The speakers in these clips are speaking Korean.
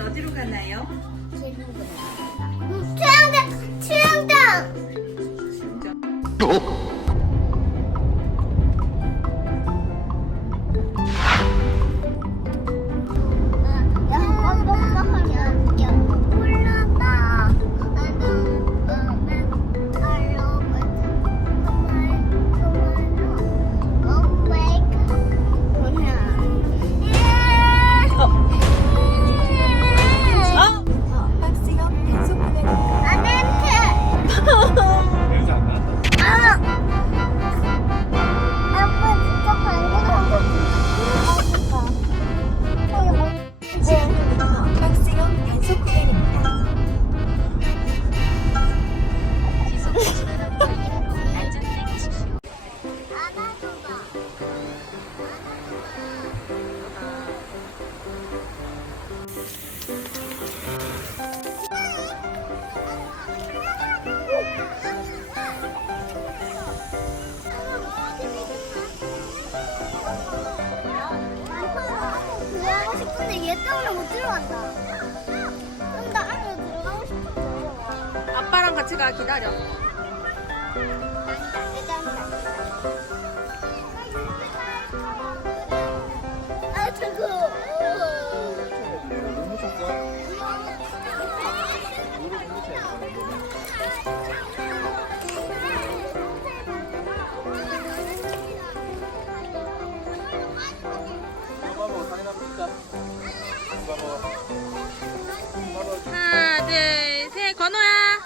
오늘은 어디로 가나요? 수영장! 수영장! 냄새 안 난다. 박스형 단속 구간입니다. 안전운행하십시오. 들어가고 싶은데 얘 때문에 못 들어간다. 좀 더 안으로 들어가고 싶은데. 아빠랑 같이 가. 기다려. 아, 저거. 너무 쳤어. 물을 너무 쳐. 봐봐, 사진 한번 찍자. 봐봐. 봐봐. 하나, 둘, 셋. 건호야.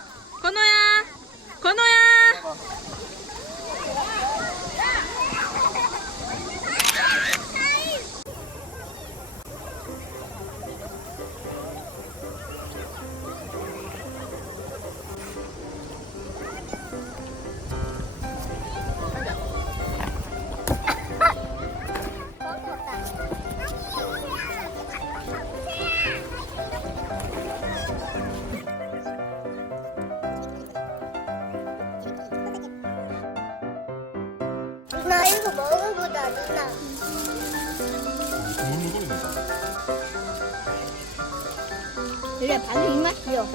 건호야. 건호야. 나 이거 먹어보자, 누나. 물물거립니다. 그래, 반응 이 맛이요.